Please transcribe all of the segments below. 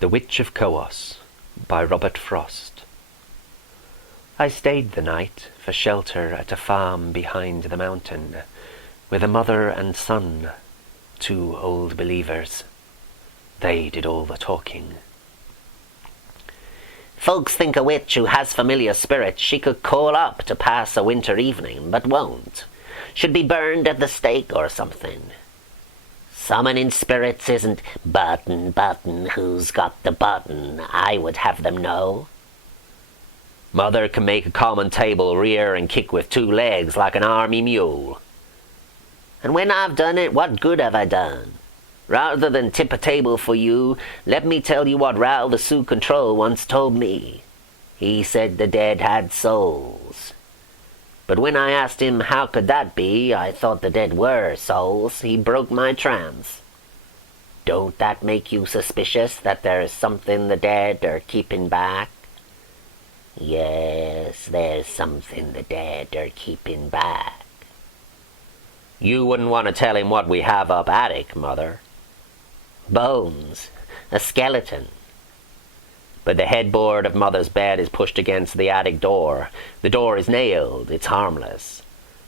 The Witch of Coös by Robert Frost. I stayed the night for shelter at a farm behind the mountain, with a mother and son, 2 old believers. They did all the talking. Folks think a witch who has familiar spirits she could call up to pass a winter evening, but won't. Should be burned at the stake or something. Summoning spirits isn't button, who's got the button, I would have them know. Mother can make a common table rear and kick with 2 legs like an army mule. And when I've done it, what good have I done? Rather than tip a table for you, let me tell you what Raoul the Sioux Control once told me. He said the dead had souls. But when I asked him how could that be, I thought the dead were souls. He broke my trance. Don't that make you suspicious that there's something the dead are keeping back? Yes, there's something the dead are keeping back. You wouldn't want to tell him what we have up attic, Mother. Bones. A skeleton. But the headboard of Mother's bed is pushed against the attic door. The door is nailed. It's harmless.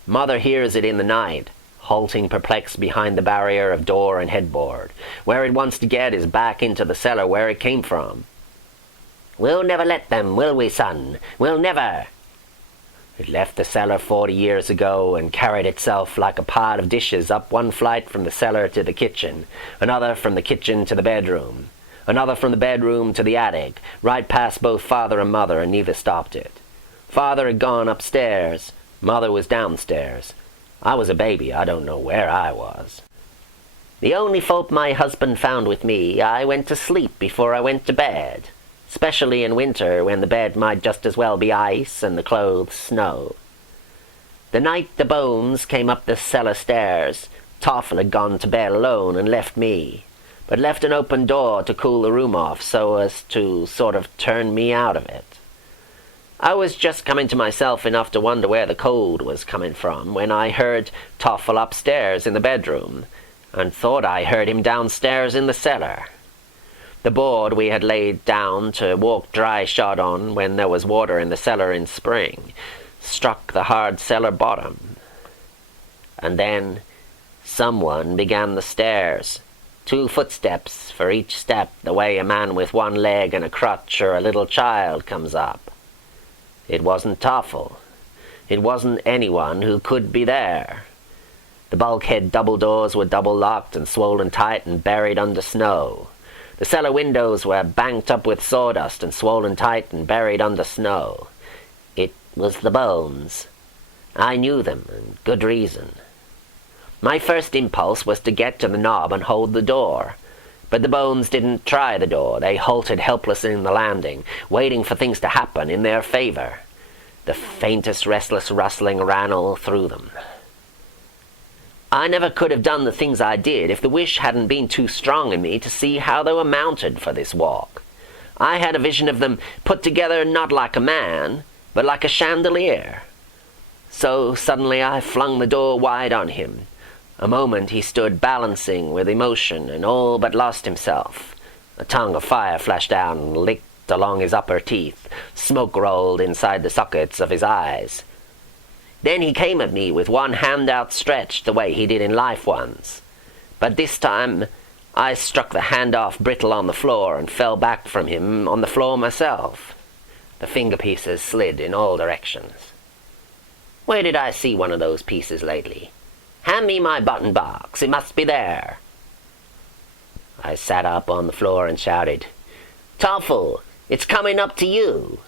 Mother hears it in the night, halting perplexed behind the barrier of door and headboard. Where it wants to get is back into the cellar where it came from. We'll never let them, will we, son? We'll never. It left the cellar 40 years ago and carried itself like a pile of dishes up one flight from the cellar to the kitchen, another from the kitchen to the bedroom, another from the bedroom to the attic, right past both Father and Mother, and neither stopped it. Father had gone upstairs. Mother was downstairs. I was a baby. I don't know where I was. The only fault my husband found with me, I went to sleep before I went to bed. Especially in winter, when the bed might just as well be ice and the clothes snow. The night the bones came up the cellar stairs, Toffel had gone to bed alone and left me, but left an open door to cool the room off so as to sort of turn me out of it. I was just coming to myself enough to wonder where the cold was coming from when I heard Toffel upstairs in the bedroom, and thought I heard him downstairs in the cellar. The board we had laid down to walk dry shod on when there was water in the cellar in spring struck the hard cellar bottom. And then someone began the stairs, 2 footsteps for each step, the way a man with 1 leg and a crutch or a little child comes up. It wasn't Toffel. It wasn't anyone who could be there. The bulkhead double doors were double locked and swollen tight and buried under snow. The cellar windows were banked up with sawdust and swollen tight and buried under snow. It was the bones. I knew them, and good reason. My first impulse was to get to the knob and hold the door. But the bones didn't try the door. They halted helpless in the landing, waiting for things to happen in their favor. The faintest restless rustling ran all through them. I never could have done the things I did if the wish hadn't been too strong in me to see how they were mounted for this walk. I had a vision of them put together not like a man, but like a chandelier. So suddenly I flung the door wide on him. A moment he stood balancing with emotion and all but lost himself. A tongue of fire flashed out and licked along his upper teeth. Smoke rolled inside the sockets of his eyes. Then he came at me with 1 hand outstretched the way he did in life once. But this time I struck the hand off brittle on the floor and fell back from him on the floor myself. The finger pieces slid in all directions. Where did I see one of those pieces lately? Hand me my button box. It must be there. I sat up on the floor and shouted, Toffel, it's coming up to you.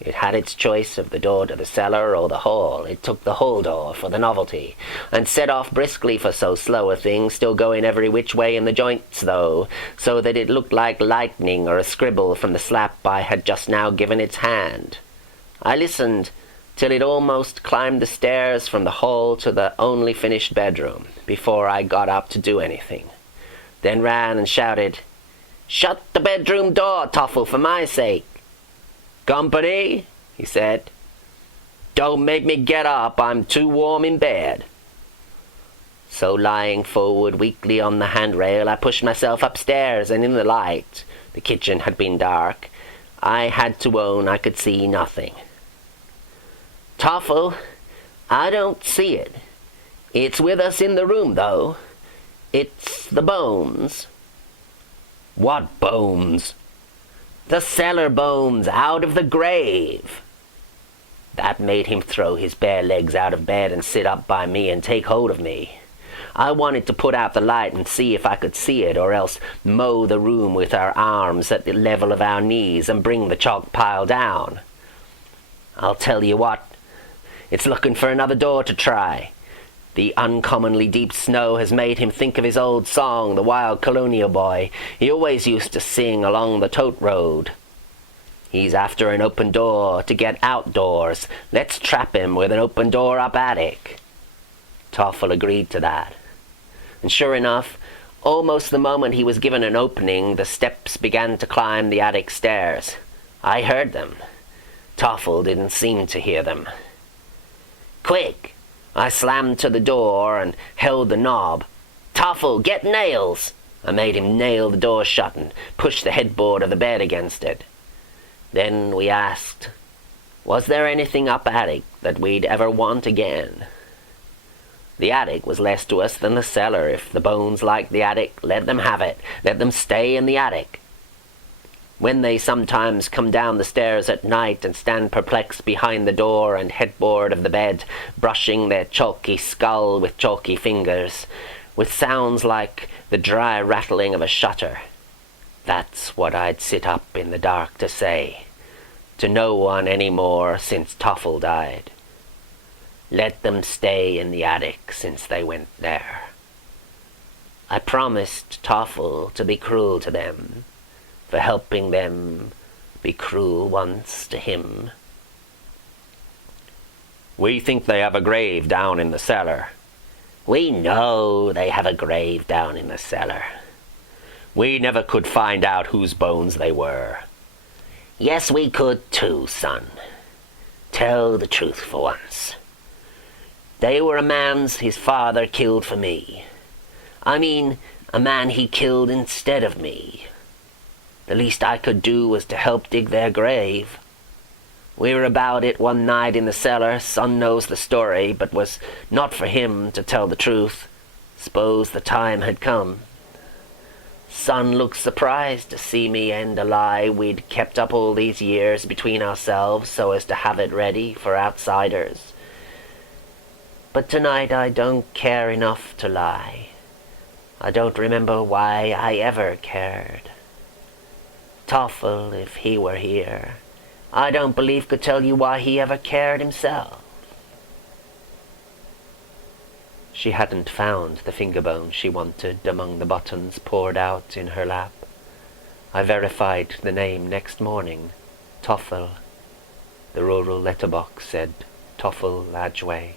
It had its choice of the door to the cellar or the hall. It took the hall door for the novelty, and set off briskly for so slow a thing, still going every which way in the joints, though, so that it looked like lightning or a scribble from the slap I had just now given its hand. I listened till it almost climbed the stairs from the hall to the only finished bedroom, before I got up to do anything. Then ran and shouted, Shut the bedroom door, Toffel, for my sake. Company, he said. Don't make me get up. I'm too warm in bed. So lying forward weakly on the handrail, I pushed myself upstairs, and in the light, The kitchen had been dark. I had to own I could see nothing. "Toffle, I don't see it. It's with us in the room, though. It's the bones." "What bones?" "The cellar bones out of the grave." That made him throw his bare legs out of bed and sit up by me and take hold of me. I wanted to put out the light and see if I could see it, or else mow the room with our arms at the level of our knees and bring the chalk pile down. I'll tell you what, it's looking for another door to try. The uncommonly deep snow has made him think of his old song, The Wild Colonial Boy. He always used to sing along the tote road. He's after an open door to get outdoors. Let's trap him with an open door up attic. Toffle agreed to that. And sure enough, almost the moment he was given an opening, the steps began to climb the attic stairs. I heard them. Toffle didn't seem to hear them. "Quick!" I slammed to the door and held the knob. "Toffle, get nails!" I made him nail the door shut and push the headboard of the bed against it. Then we asked, was there anything up attic that we'd ever want again? The attic was less to us than the cellar. If the bones liked the attic, let them have it. Let them stay in the attic. When they sometimes come down the stairs at night and stand perplexed behind the door and headboard of the bed, brushing their chalky skull with chalky fingers, with sounds like the dry rattling of a shutter, that's what I'd sit up in the dark to say, to no one any more since Toffle died. Let them stay in the attic since they went there. I promised Toffle to be cruel to them, for helping them be cruel once to him. "We think they have a grave down in the cellar." "We know they have a grave down in the cellar." "We never could find out whose bones they were." "Yes, we could too, son. Tell the truth for once. They were a man's his father killed for me. I mean, a man he killed instead of me. The least I could do was to help dig their grave. We were about it one night in the cellar. Son knows the story, but was not for him to tell the truth. Suppose the time had come. Son looked surprised to see me end a lie we'd kept up all these years between ourselves so as to have it ready for outsiders. But tonight I don't care enough to lie. I don't remember why I ever cared. Toffle, if he were here, I don't believe could tell you why he ever cared himself." She hadn't found the finger bone she wanted among the buttons poured out in her lap. I verified the name next morning, Toffle. The rural letterbox said Toffle Lajway.